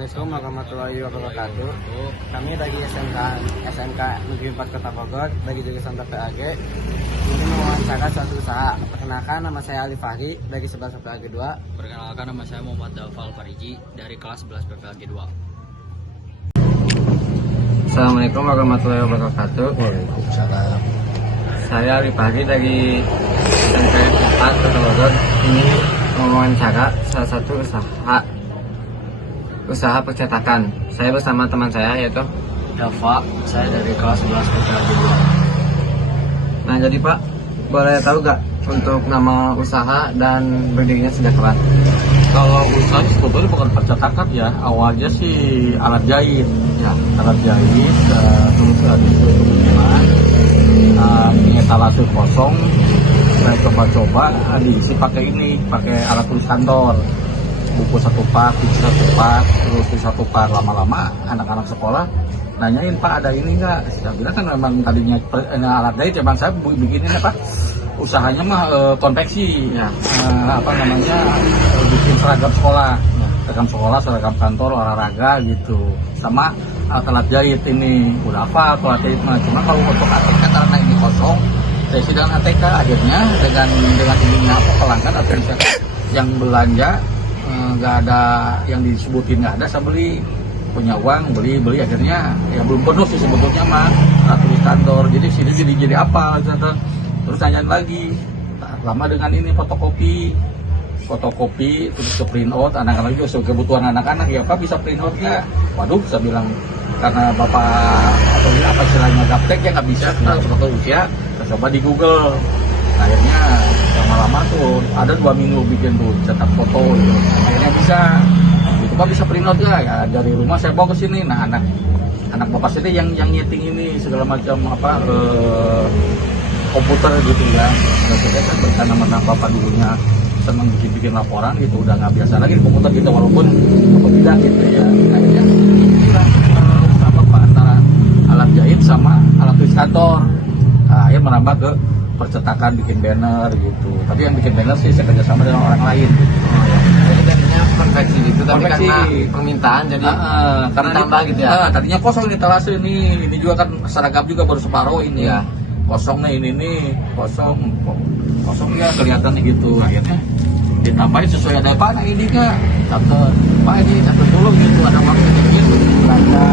Assalamualaikum warahmatullahi wabarakatuh. Kami dari SMK Negeri 4 Kota Bogor dari jurusan TPAG ini mewawancara suatu usaha. Perkenalkan, nama saya Ali Fahri dari 11 PPAG 2. Perkenalkan, nama saya Muhammad Dafal Fariji dari kelas 11 PPAG 2. Assalamualaikum warahmatullahi wabarakatuh. Waalaikumsalam. Saya Ali Fahri dari SMK 4 Kota Bogor ini mewawancara salah satu usaha percetakan. Saya bersama teman saya yaitu Dafa, saya dari kelas 11 PPAG 2. Nah, jadi Pak, boleh tahu gak untuk nama usaha dan berdirinya sejak kapan? Kalau usaha sebetulnya bukan percetakan ya, awalnya sih alat jahit. Ya, alat jahit terus ditutup ini etalase kosong. Saya coba-coba diisi pakai alat tulis kantor. Buku satu pak, terus di satu pak. Lama-lama anak-anak sekolah nanyain, Pak ada ini nggak? Saya bilang kan memang tadinya alat jahit, cuman saya bikin ini apa? Usahanya mah konveksi, ya. Bikin seragam sekolah, seragam kantor, olahraga gitu, sama alat jahit ini udah hafal alat jahit mah. Cuma kalau untuk ATK karena ini kosong, saya sih dengan ATK akhirnya dengan ininya pelanggan atau misalnya yang belanja nggak ada yang disebutin, nggak ada, saya beli, punya uang beli akhirnya ya belum penuh sih sebetulnya mah tulis kantor. Jadi sini jadi apa terus tanyain lagi, lama dengan ini fotokopi terus ke print out. Anak-anak juga kebutuhan anak-anak, ya Pak bisa print out nggak? Waduh, saya bilang karena bapak atau ini apa istilahnya gaptek ya nggak bisa, karena usia. Saya coba di Google, akhirnya lama-lama tuh ada 2 minggu bikin tuh cetak foto gitu. Akhirnya bisa itu Pak bisa print out ya dari rumah saya bawa ke sini. Nah, anak bapak sini yang nyeting ini segala macam komputer gitu ya. Dan saya kan bersama nama bapak dulunya senang bikin laporan gitu, udah nggak biasa lagi di komputer gitu, walaupun tidak gitu ya. Akhirnya inilah usaha bapak antara alat jahit sama alat tulis kantor. Nah, akhirnya menambah ke percetakan, bikin banner gitu. Tapi yang bikin banner sih saya kerjasama dengan orang lain gitu. Jadi tadinya konveksi gitu, tapi Konveksi. karena permintaan jadi karena ditambah gitu ya. Tadinya kosong nih etalase ini juga kan seragam juga baru separuh ini. Iya. Kosong nih ini kosong ya kelihatan nih gitu. Akhirnya ditambahin sesuai ada Pak, nah ini kan catat Pak, ini catat dulu gitu, ada waktu gitu baca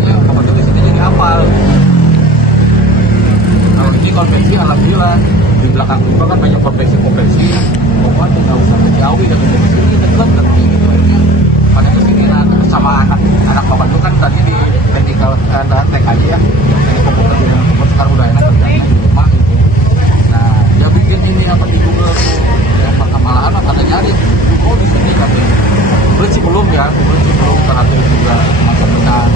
ya kalau tulis ini jadi hafal. Kalau ini konveksi alhamdulillah di belakang juga kan banyak konveksi ya. Pokoknya nggak usah ke Ciawi dan dari sini dekat gitu. Akhirnya pada kesini sama anak bapak itu kan tadi di teknikal TK aja ya, teknik komputer di dalam komputer, sekarang udah enak kerjanya di rumah gitu. Nah dia bikin ini apa di Google tuh, ya malahan pada nyari, oh di sini katanya. Belum karena itu juga macam benar.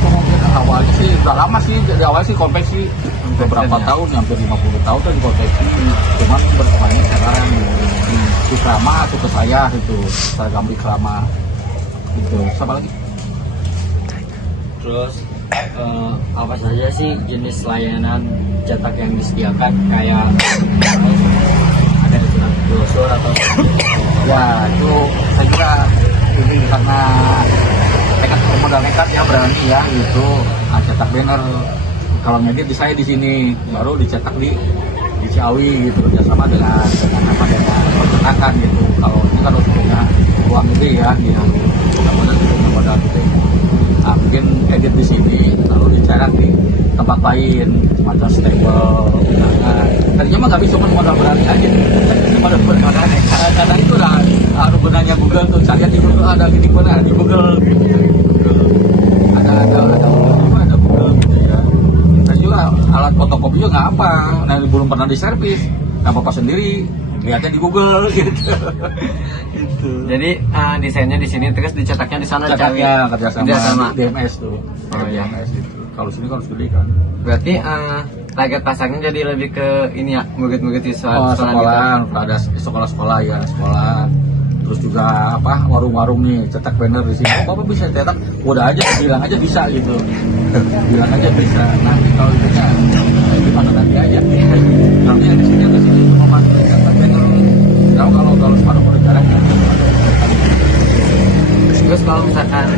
Mungkin awalnya sih udah lama sih, dari awal sih konveksi beberapa tahun, hampir 50 tahun tuh di konveksi. Cuman bermain sekarang di Krama atau ke saya itu seragam di Krama gitu. Sama lagi Terus apa saja sih jenis layanan cetak yang disediakan, kayak ada surat brosur atau ya itu saya juga ini karena modal nekat ya, berani ya gitu. Cetak banner kalau ngedit di saya di sini, baru dicetak di Ciawi gitu, kerjasama dengan percetakan gitu. Kalau ini kan harus punya uang gede ya gitu, punya modal gede. Nah, mungkin edit di sini lalu dicetak di tempat lain semacam stable. Tadinya mah nggak bisa, cuma modal berani aja. Modal nekat. Karena itu lah harus benarnya Google tuh, saya di Google ada gini benar di Google gitu. Ada Google gitu ya. Dan juga alat fotokopi juga nggak apa, nah belum pernah diservis, nggak apa-apa sendiri, lihatnya di Google gitu. Gitu. Jadi desainnya di sini, terus dicetaknya di sana. Cetaknya kerjasama Di DMS tuh. Oh, iya. DMS itu. Kalau sini kan harus gede kan. Berarti target pasarnya jadi lebih ke ini ya, murid-murid siswa Sekolah, ada sekolah-sekolah ya, sekolah. Terus juga apa, warung-warung nih cetak banner di sini. Oh, Bapak bisa cetak? Udah aja, bilang aja bisa gitu. Bilang aja bisa. Nanti kalau bisa gimana nanti aja. Nanti yang di sini atau sini cuma masuk cetak banner. Kalau separuh udah jalan ya. Terus kalau misalkan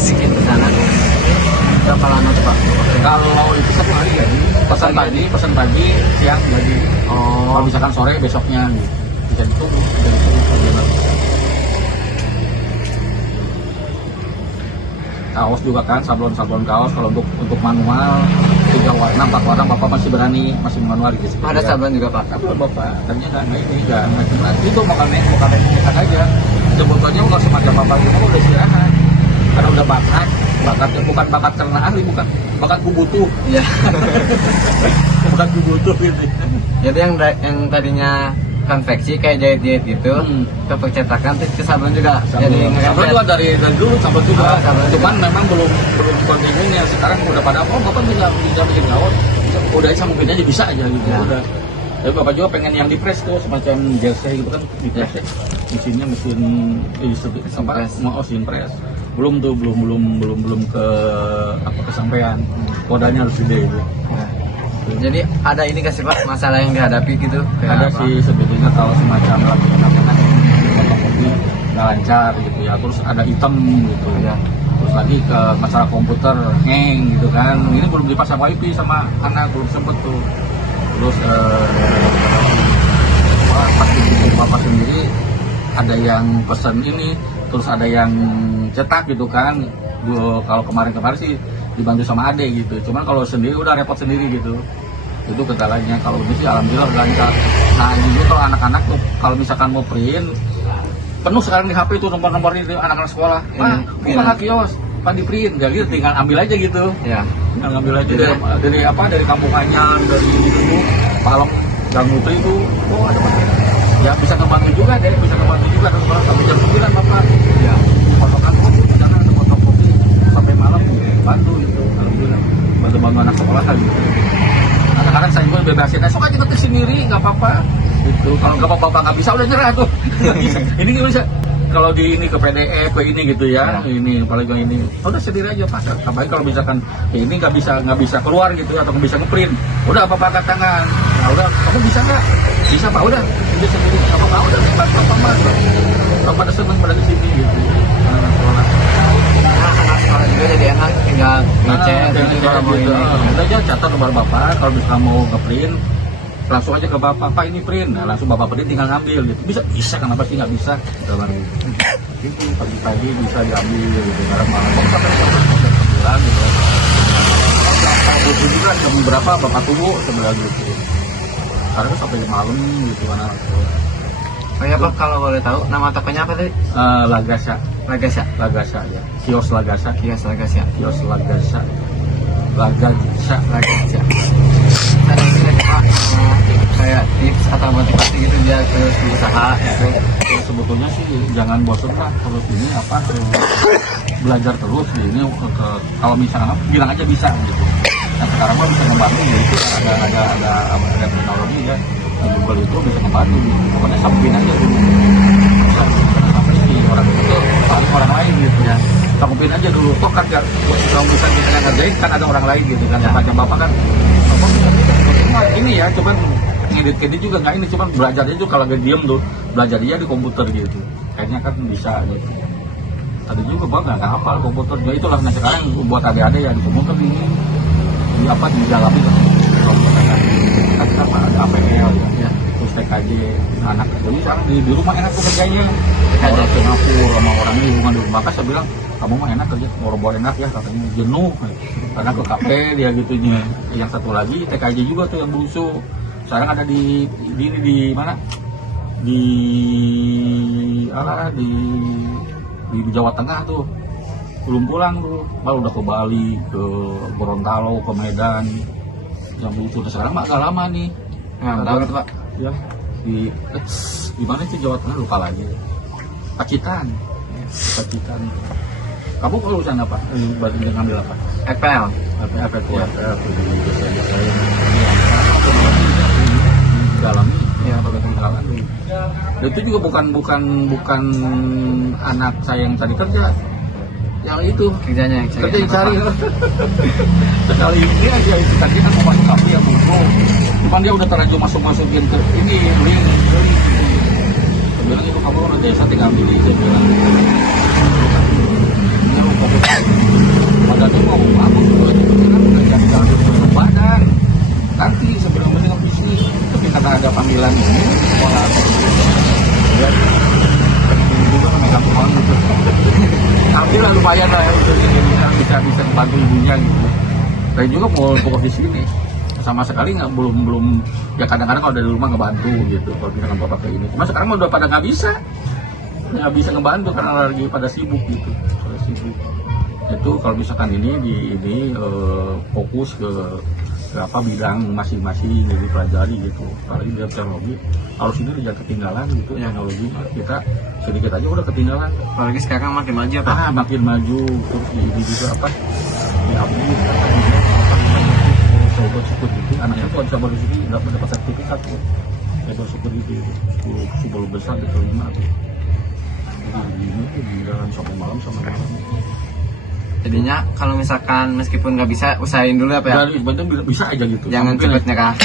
sedikit ke sana berapa lama tuh Pak? Kalau itu satu hari ya, pesan pagi, siang jadi. Kalau Oh, misalkan sore besoknya gitu. Bisa ditunggu, bisa ditunggu. Kaos juga kan, sablon kaos kalau untuk manual 3 warna 4 warna bapak masih berani, masih manual gitu. ada sablon juga Pak. Sablon bapak, ternyata nggak macam-macam itu bukan nyetak aja. Sebetulnya kalau semacam bapak itu udah istirahat, karena udah bakatnya bukan bakat karena ahli, bukan bakat kubutuh. Iya. Bakat kubutuh gitu. Jadi yang tadinya konveksi kayak jahit gitu, ke percetakan terus ke sablon juga. Jadi Sablon juga dari dulu sablon juga. Sablon Cuman juga. memang belum seperti ini ya. Sekarang udah pada bapak bisa bikin gaun. Udah bisa mungkin aja bisa aja gitu. Ya. Udah. Tapi bapak juga pengen yang di press tuh semacam jersey gitu kan di press ya. Mesinnya mesin press. Belum tuh belum ke apa kesampaian. Kodanya harus gede gitu. Nah, jadi ada ini kasih Pak masalah yang dihadapi gitu. Ada sih sebetulnya kalau semacam lagi potong kopi nggak lancar gitu ya, terus ada item gitu ya, terus lagi ke masalah komputer hang gitu kan, ini belum dipasang wifi sama anak, belum sempet tuh. Terus pas di bapak sendiri ada yang pesen ini, terus ada yang cetak gitu kan. Kalau kemarin sih dibantu sama adek gitu, cuman kalau sendiri udah repot sendiri gitu. Itu kendalanya. Kalau ini sih alhamdulillah lancar. Nah ini kalau anak-anak tuh kalau misalkan mau print penuh sekarang di HP itu nomor-nomor ini anak-anak sekolah. Bukan kios, Pak di print, jadi tinggal ambil aja gitu. Ya. Tinggal ambil aja dari Kampung Anyar, dari itu Palem Gang Mutri itu. Oh ada apa? Ya bisa ngebantu juga deh, bisa ngebantu juga kalau sampai jam 9 Bapak. Ya. Fotokan kopi, jangan ada foto kopi sampai malam bantu gitu. Alhamdulillah bantu anak sekolah gitu. Kadang-kadang saya juga bebasin, esok aja ketik sendiri, nggak apa-apa. Gitu. Kalau nggak apa-apa nggak bisa, udah nyerah tuh. Nggak bisa. Ini nggak bisa. Kalau di ini ke PDF, ke ini gitu ya, ini paling ini, udah sendiri aja Pak. Apalagi kalau misalkan ini nggak bisa keluar gitu atau nggak bisa ngeprint, udah apa-apa angkat tangan. Nah, udah, kamu bisa nggak? Bisa Pak, udah. Ini sendiri, kamu nggak udah bebas, apa-apa. Kalau pada seneng pada di sini gitu. Anak sekolah. Anak sekolah juga jadi enak tinggal ngecek gitu, kalau mau ini. Udah aja catat nomor bapak, kalau misalnya mau ngeprint langsung aja ke bapak, Pak ini print, nah langsung bapak print tinggal ngambil gitu. Bisa kenapa sih nggak bisa? Dalam itu pagi-pagi bisa diambil gitu, karena malam sampai jam 9 gitu. Butuh juga jam berapa bapak tunggu sebenarnya gitu. Karena sampai malam gitu anak. Oh ya Pak, kalau boleh tahu nama tokonya apa tadi? Lagasa ya, kios Lagasa. Kios Lagasa. Ada ini nggak Pak, kayak tips atau motivasi gitu dia terus berusaha ya? Ya, sebetulnya sih jangan bosan lah, terus ini belajar terus ini kalau misalnya bilang aja bisa gitu. Nah sekarang mah bisa membantu ya, itu ada teknologi ya, di Google itu bisa membantu gitu. Pokoknya sampein aja dulu, sampai si orang itu paling orang lain gitu ya, sampein aja dulu. Toh kan kalau bisa kita ngerjain kan ada orang lain gitu kan, macam bapak kan bapak bisa cuma ini ya, cuman ngedit juga nggak ini, cuman belajarnya juga kalau lagi diem tuh belajar dia di komputer gitu, kayaknya kan bisa gitu. Tadi juga bang nggak hafal komputer, ya itulah nah sekarang buat adik-adik yang di komputer ini di dalami kan apa ada APL ya, terus TKJ anak jadi sekarang di rumah enak tuh kerjanya, orang Singapura sama orang ini hubungan di rumah. Saya bilang kamu mah enak kerja, boro-boro enak ya, katanya jenuh karena ke kafe dia gitunya. Yang satu lagi TKJ juga tuh yang busu sekarang ada di mana di Jawa Tengah tuh, belum pulang tuh, baru udah ke Bali, ke Gorontalo, ke Medan, yang butuh. Sekarang mah agak lama nih. Nah, tahu gitu Pak. Ya di mana sih Jawa Tengah, lupa lagi. Pacitan. Kamu kalau urusan apa? Baru ngambil apa? FPL. FPL. Dalam ya kenalan. Itu juga bukan anak saya yang tadi kerja. Yang itu Kerjanya yang kerja yang cari sekali ini aja itu tadi kan mau masuk kafe ya buku, cuman dia udah terlanjur masukin ke ini link. Saya bilang itu kamu udah jasa tinggal ambil, saya bilang lumayan lah ya, bisa bantu ibunya gitu. Saya juga mau fokus di sini, sama sekali belum ya kadang-kadang kalau dari rumah ngebantu gitu kalau misalkan bapak kayak ini. Cuma sekarang udah pada nggak bisa ngebantu karena lagi pada sibuk gitu, pada sibuk. Itu kalau misalkan ini fokus ke apa bidang masing-masing jadi pelajari gitu. Kalau ini dalam teknologi harus ini jangan ketinggalan gitu ya. Teknologi kita sedikit aja udah ketinggalan. Apalagi sekarang makin maju Pak. Makin maju terus ini juga apa di update saya bersyukur gitu. Anaknya tuh bisa bersyukur dapat sertifikat tuh. Saya bersyukur gitu. Sebelum besar diterima tuh. Jadi ini tuh di dalam sampai malam. Jadinya kalau misalkan meskipun nggak bisa usahain dulu apa ya? Bisa aja gitu. Jangan cepet nyerah.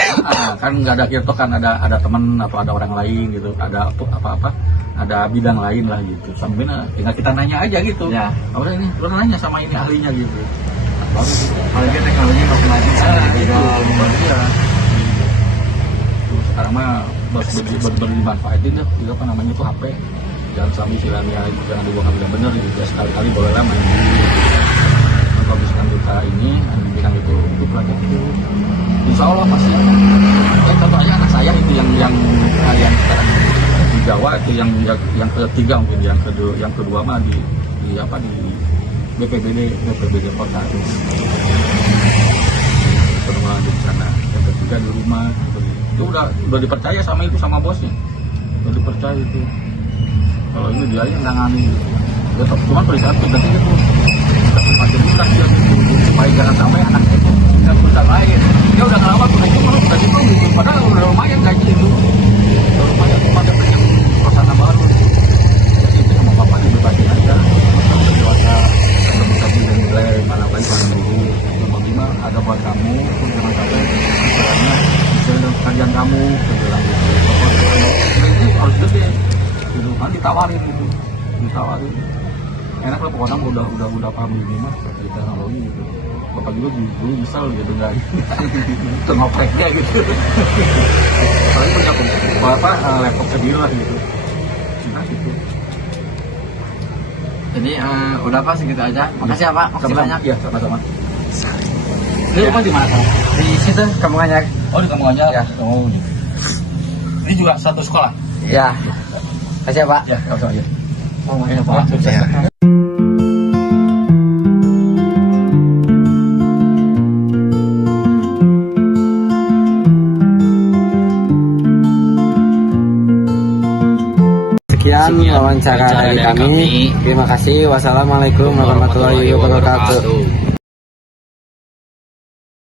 Kan nggak ada gitu kan ada teman atau ada orang lain gitu. Ada apa-apa ada bidang lain lah gitu. Sambil tinggal kita nanya aja gitu. Ya. Udah ini, udah nanya sama ini ahlinya gitu. Baru gitu. Apalagi teknologi makin maju. Ya. Sekarang mah dimanfaatin ya, juga apa namanya tuh HP. Jangan sampai istilahnya jangan dibuang benar gitu. Ya, sekali-kali boleh lah main kalau misalkan kita ini bilang itu untuk pelajar itu insya Allah pasti ada. Ya, contoh aja anak saya itu yang kalian sekarang di Jawa itu yang ketiga mungkin yang kedua mah di BPBD kota itu kedua di sana, yang ketiga di rumah itu udah dipercaya sama bosnya, udah dipercaya itu kalau ini dia yang nangani gitu. Cuma pada saat berarti itu kita dia supaya jangan sampai anaknya itu nggak perusahaan lain. Dia udah ngelawat udah itu gitu. Padahal udah lumayan gaji itu. Udah lumayan pada pengen perusahaan baru. Jadi itu sama bapak dibebasin aja. Kalau dewasa ada bisa nilai mana lagi mana dulu. Bagaimana ada buat kamu pun jangan sampai istilahnya dalam pekerjaan kamu bilang gitu. Itu harus gede. Gitu kan ditawarin gitu. Enak lah pokoknya udah paham ini mah seperti teknologi gitu. Bapak juga dulu misal gitu nggak itu ngopreknya gitu. Paling punya laptop sendiri lah gitu. Nah gitu. Jadi udah Pak segitu aja. Makasih ya Pak. Makasih banyak. Iya sama-sama. Ini rumah di mana? Di situ kamu Anyar. Oh di Kampung Anyar. Ya. Oh. Ini juga satu sekolah. Ya. Makasih ya Pak. Ya sama-sama aja. Oh, ya Pak. Sukses. Sekian wawancara dari kami. Terima kasih. Wassalamualaikum warahmatullahi wabarakatuh.